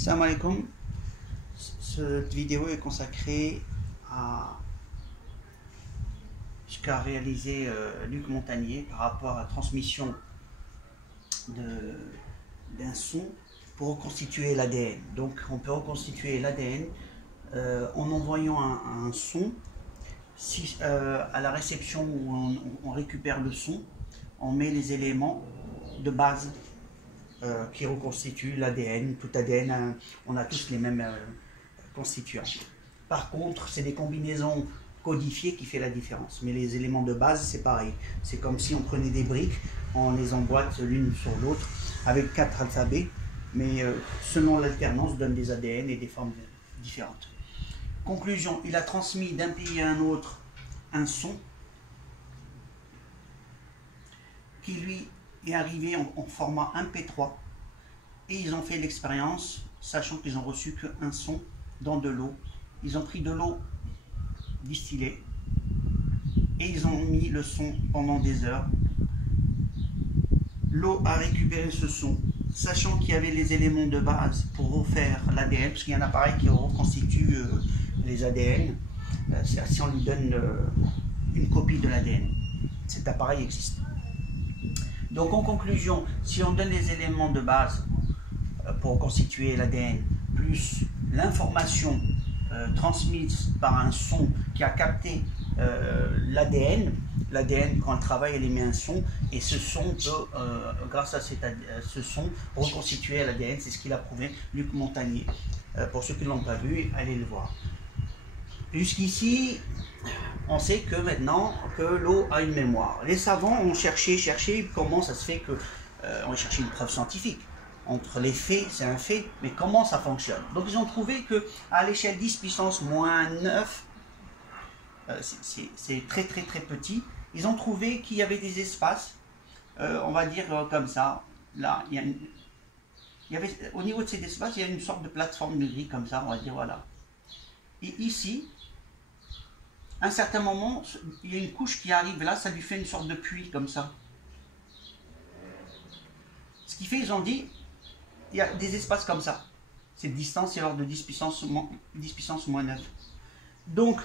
Salam alaikum. Cette vidéo est consacrée à ce qu'a réalisé Luc Montagnier par rapport à la transmission d'un son pour reconstituer l'ADN. Donc on peut reconstituer l'ADN en envoyant un son. À la réception où on récupère le son, on met les éléments de base qui reconstituent l'ADN. Tout ADN, on a tous les mêmes constituants. Par contre, c'est des combinaisons codifiées qui fait la différence. Mais les éléments de base, c'est pareil. C'est comme si on prenait des briques, on les emboîte l'une sur l'autre avec 4 alphabets, mais selon l'alternance, donne des ADN et des formes différentes. Conclusion, il a transmis d'un pays à un autre un son qui lui est arrivé en format MP3 et ils ont fait l'expérience, sachant qu'ils ont reçu qu'un son dans de l'eau. Ils ont pris de l'eau distillée et ils ont mis le son pendant des heures. L'eau a récupéré ce son, sachant qu'il y avait les éléments de base pour refaire l'ADN, parce qu'il y a un appareil qui reconstitue les ADN, si on lui donne une copie de l'ADN. Cet appareil existe. Donc en conclusion, si on donne les éléments de base pour constituer l'ADN, plus l'information transmise par un son qui a capté l'ADN, quand elle travaille, elle émet un son, et ce son peut, grâce à ce son, reconstituer l'ADN. C'est ce qu'il a prouvé Luc Montagnier. Pour ceux qui ne l'ont pas vu, allez le voir. Jusqu'ici, on sait que maintenant que l'eau a une mémoire. Les savants ont cherché comment ça se fait que on a cherché une preuve scientifique. Entre les faits, c'est un fait, mais comment ça fonctionne? Donc ils ont trouvé que à l'échelle 10 puissance moins 9, c'est très petit, ils ont trouvé qu'il y avait des espaces, on va dire comme ça, là, il y avait, au niveau de ces espaces, il y a une sorte de plateforme de gris comme ça, on va dire, voilà. Et ici, à un certain moment, il y a une couche qui arrive là, ça lui fait une sorte de puits comme ça. Ce qui fait, ils ont dit, il y a des espaces comme ça. Cette distance est l'ordre de 10 puissance moins 9. Donc,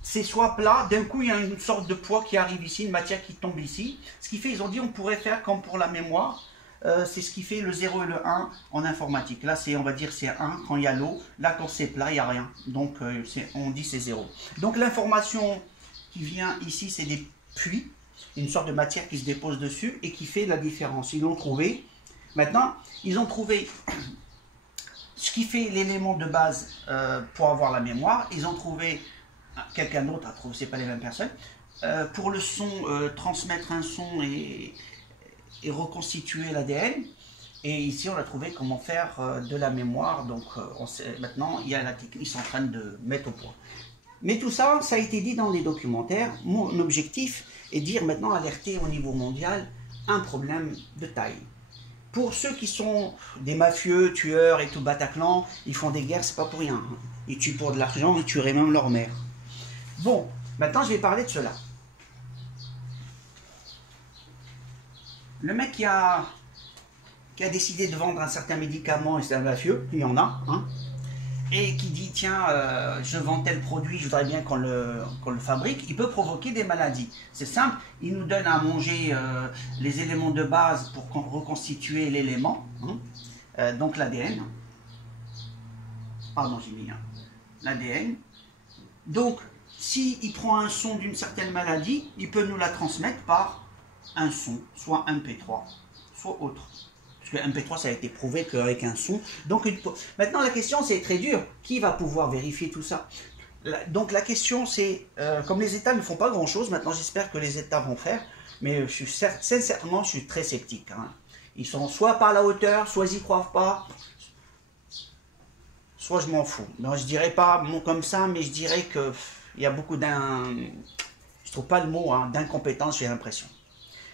c'est soit plat, d'un coup il y a une sorte de poids qui arrive ici, une matière qui tombe ici. Ce qui fait, ils ont dit, on pourrait faire comme pour la mémoire. C'est ce qui fait le 0 et le 1 en informatique. Là, on va dire c'est 1 quand il y a l'eau. Là, quand c'est plat, il n'y a rien. Donc, on dit c'est 0. Donc, l'information qui vient ici, c'est des puits, une sorte de matière qui se dépose dessus et qui fait la différence. Ils l'ont trouvé. Maintenant, ils ont trouvé ce qui fait l'élément de base pour avoir la mémoire. Ils ont trouvé, quelqu'un d'autre a trouvé, c'est pas les mêmes personnes, pour le son, transmettre un son et reconstituer l'ADN. Et ici, on a trouvé comment faire de la mémoire. Donc, maintenant, il y a la technique, ils sont en train de mettre au point. Mais tout ça, ça a été dit dans les documentaires. Mon objectif est de dire maintenant, alerter au niveau mondial, un problème de taille. Pour ceux qui sont des mafieux, tueurs et tout Bataclan, ils font des guerres, c'est pas pour rien. Ils tuent pour de l'argent, ils tueraient même leur mère. Bon, maintenant, je vais parler de cela. Le mec qui a décidé de vendre un certain médicament, et c'est un mafieux, il y en a, hein, et qui dit, tiens, je vends tel produit, je voudrais bien qu'on le fabrique, il peut provoquer des maladies. C'est simple, il nous donne à manger les éléments de base pour reconstituer l'élément, hein, donc l'ADN. Pardon, j'ai mis l'ADN. Donc, s'il prend un son d'une certaine maladie, il peut nous la transmettre par un son, soit MP3, soit autre. Parce que MP3, ça a été prouvé qu'avec un son. Donc, maintenant, la question, c'est très dur. Qui va pouvoir vérifier tout ça? Donc, la question, c'est, comme les États ne font pas grand-chose, maintenant, j'espère que les États vont faire, mais sincèrement, je suis très sceptique. Hein. Ils sont soit pas à la hauteur, soit ils n'y croient pas, soit je m'en fous. Non, je dirais pas comme ça, mais je dirais qu'il y a beaucoup je trouve pas le mot, hein, d'incompétence, j'ai l'impression.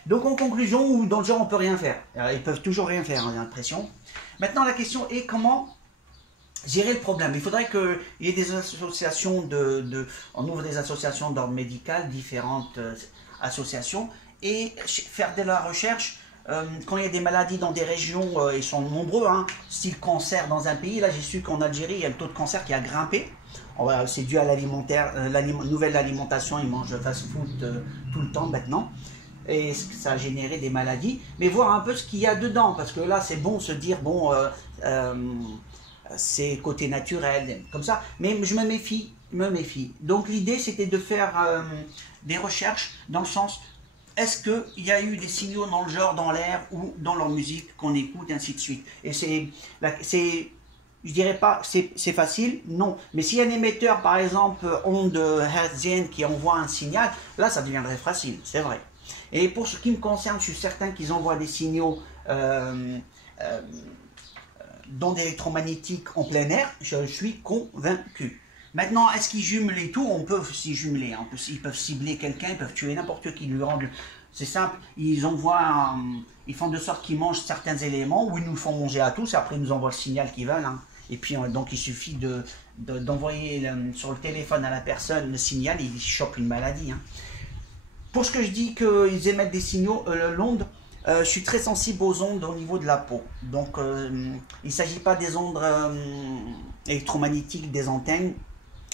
Donc en conclusion, ou dans le genre on peut rien faire. Alors, ils peuvent toujours rien faire, j'ai l'impression. Maintenant la question est comment gérer le problème. Il faudrait qu'il y ait des associations on ouvre des associations d'ordre médical, différentes associations, et faire de la recherche quand il y a des maladies dans des régions, ils sont nombreux, hein, style cancer dans un pays, là j'ai su qu'en Algérie, il y a le taux de cancer qui a grimpé. C'est dû à l'alimentaire, nouvelle alimentation, ils mangent fast-food tout le temps maintenant. Et ça a généré des maladies. Mais voir un peu ce qu'il y a dedans, parce que là c'est bon se dire, bon, c'est côté naturel, comme ça. Mais je me méfie. Donc l'idée c'était de faire des recherches dans le sens, est-ce qu'il y a eu des signaux dans le genre, dans l'air ou dans leur musique qu'on écoute, ainsi de suite. Et je dirais pas, c'est facile, non. Mais s'il y a un émetteur, par exemple, onde hertzienne qui envoie un signal, là ça deviendrait facile, c'est vrai. Et pour ce qui me concerne, je suis certain qu'ils envoient des signaux d'ondes électromagnétiques en plein air, je suis convaincu. Maintenant, est-ce qu'ils jumelent et tout? On peut s'y jumeler, ils peuvent cibler quelqu'un, ils peuvent tuer n'importe qui, lui rendre... C'est simple, ils envoient, ils font de sorte qu'ils mangent certains éléments, ou ils nous font manger à tous, et après ils nous envoient le signal qu'ils veulent. Hein. Et puis donc il suffit d'envoyer sur le téléphone à la personne le signal, et ils chopent une maladie. Hein. Pour ce que je dis qu'ils émettent des signaux, l'onde, je suis très sensible aux ondes au niveau de la peau. Donc il ne s'agit pas des ondes électromagnétiques des antennes,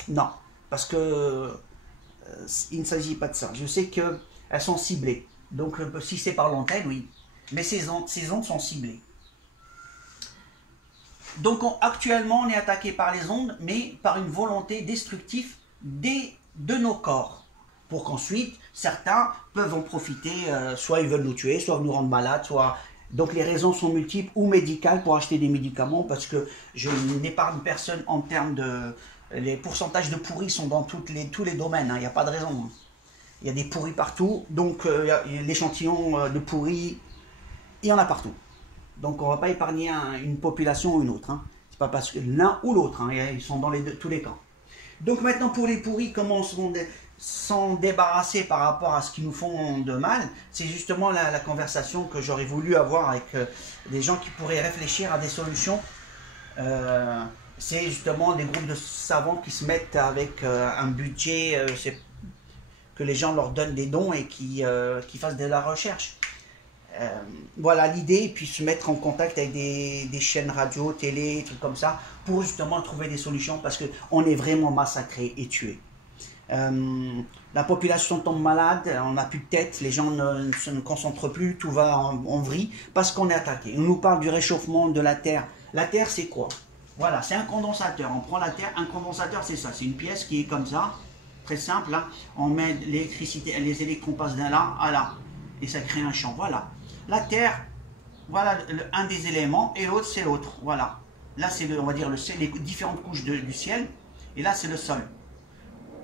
non, parce que il ne s'agit pas de ça. Je sais qu'elles sont ciblées. Donc si c'est par l'antenne, oui. Mais ces ondes sont ciblées. Donc actuellement, on est attaqué par les ondes, mais par une volonté destructive de nos corps. Pour qu'ensuite, certains peuvent en profiter, soit ils veulent nous tuer, soit nous rendre malades, soit... Donc les raisons sont multiples, ou médicales pour acheter des médicaments, parce que je n'épargne personne en termes de... Les pourcentages de pourris sont dans tous les domaines, il n'y a pas de raison. Hein. Il y a des pourris partout, donc l'échantillon de pourris, il y en a partout. Donc on ne va pas épargner une population ou une autre. Hein. C'est pas parce que l'un ou l'autre, hein, ils sont dans tous les camps. Donc maintenant pour les pourris, comment s'en débarrasser par rapport à ce qu'ils nous font de mal? C'est justement la conversation que j'aurais voulu avoir avec des gens qui pourraient réfléchir à des solutions. C'est justement des groupes de savants qui se mettent avec un budget, que les gens leur donnent des dons et qui fassent de la recherche. Voilà l'idée, et puis se mettre en contact avec des chaînes radio, télé, trucs comme ça, pour justement trouver des solutions, parce qu'on est vraiment massacrés et tués. La population tombe malade, on n'a plus de tête, les gens ne se concentrent plus, tout va en vrille, parce qu'on est attaqué. On nous parle du réchauffement de la Terre. La Terre, c'est quoi? Voilà, c'est un condensateur. On prend la Terre, un condensateur, c'est ça. C'est une pièce qui est comme ça, très simple. Là. On met l'électricité, les électrons passent d'un là à là, et ça crée un champ. Voilà. La Terre, voilà un des éléments, et l'autre, c'est l'autre. Voilà. Là, c'est, on va dire, les différentes couches du ciel, et là, c'est le sol.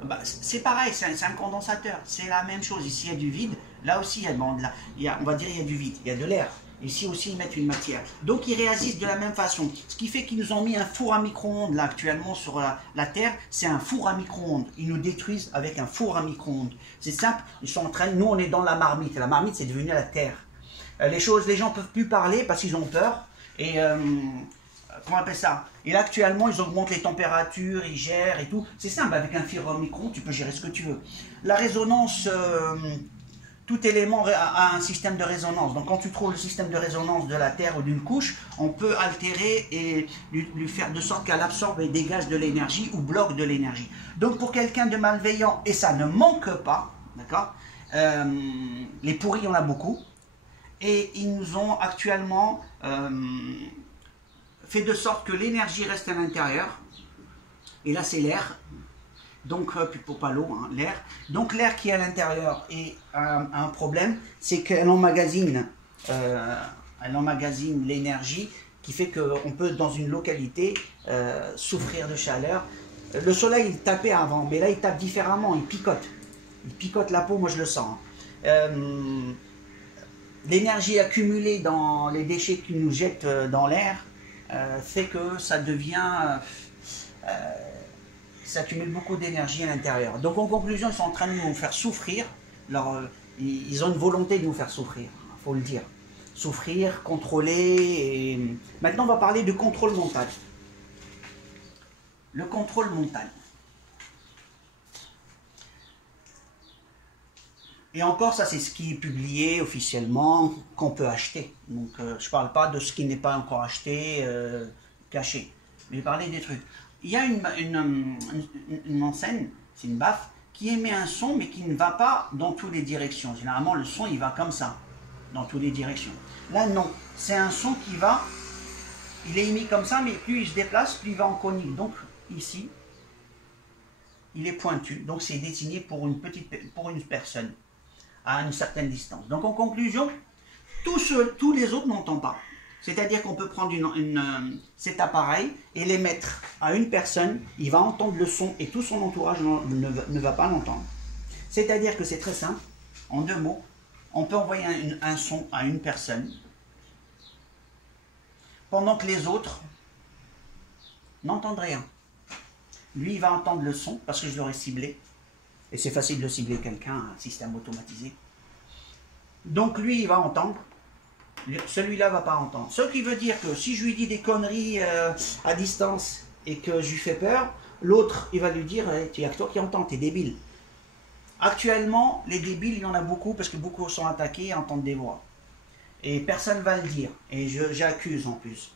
Bah, c'est pareil, c'est un condensateur. C'est la même chose. Ici, il y a du vide. Là aussi, on va dire, il y a du vide. Il y a de l'air. Ici aussi, ils mettent une matière. Donc, ils réagissent de la même façon. Ce qui fait qu'ils nous ont mis un four à micro-ondes, là, actuellement, sur la Terre. C'est un four à micro-ondes. Ils nous détruisent avec un four à micro-ondes. C'est simple. Ils sont en train... Nous, on est dans la marmite. La marmite, c'est devenu la Terre. Les gens ne peuvent plus parler parce qu'ils ont peur. Et... comment on appelle ça? Et là, actuellement, ils augmentent les températures, ils gèrent et tout. C'est simple, avec un four à micro-ondes, tu peux gérer ce que tu veux. La résonance... tout élément a un système de résonance. Donc quand tu trouves le système de résonance de la Terre ou d'une couche, on peut altérer et lui faire de sorte qu'elle absorbe et dégage de l'énergie ou bloque de l'énergie. Donc pour quelqu'un de malveillant, et ça ne manque pas, d'accord, les pourris, il y en a beaucoup, et ils nous ont actuellement fait de sorte que l'énergie reste à l'intérieur, et là c'est l'air. Donc, plutôt pas l'eau, hein, l'air. Donc, l'air qui est à l'intérieur a un problème, c'est qu'elle emmagasine l'énergie qui fait qu'on peut, dans une localité, souffrir de chaleur. Le soleil, il tapait avant, mais là, il tape différemment, il picote. Il picote la peau, moi je le sens. L'énergie accumulée dans les déchets qu'ils nous jettent dans l'air fait que ça devient... ça accumule beaucoup d'énergie à l'intérieur. Donc en conclusion, ils sont en train de nous faire souffrir. Ils ont une volonté de nous faire souffrir, il faut le dire. Souffrir, contrôler. Et... Maintenant, on va parler de contrôle mental. Le contrôle mental. Et encore, ça c'est ce qui est publié officiellement, qu'on peut acheter. Donc je ne parle pas de ce qui n'est pas encore acheté, caché. Mais je parlais des trucs. Il y a une enseigne, c'est une baffe, qui émet un son mais qui ne va pas dans toutes les directions. Généralement le son il va comme ça, dans toutes les directions. Là non, c'est un son qui va, il est émis comme ça, mais plus il se déplace, plus il va en conique. Donc ici, il est pointu, donc c'est destiné pour une personne à une certaine distance. Donc en conclusion, tous les autres n'entendent pas. C'est-à-dire qu'on peut prendre cet appareil et les mettre à une personne, il va entendre le son et tout son entourage ne va pas l'entendre. C'est-à-dire que c'est très simple, en 2 mots, on peut envoyer un son à une personne pendant que les autres n'entendent rien. Lui, il va entendre le son parce que je l'aurais ciblé. Et c'est facile de cibler quelqu'un, un système automatisé. Donc lui, il va entendre. Celui-là va pas entendre. Ce qui veut dire que si je lui dis des conneries à distance et que je lui fais peur, l'autre, il va lui dire tu n'y a que toi qui entends, t'es débile. Actuellement, les débiles, il y en a beaucoup parce que beaucoup sont attaqués et entendent des voix. Et personne ne va le dire. Et j'accuse en plus.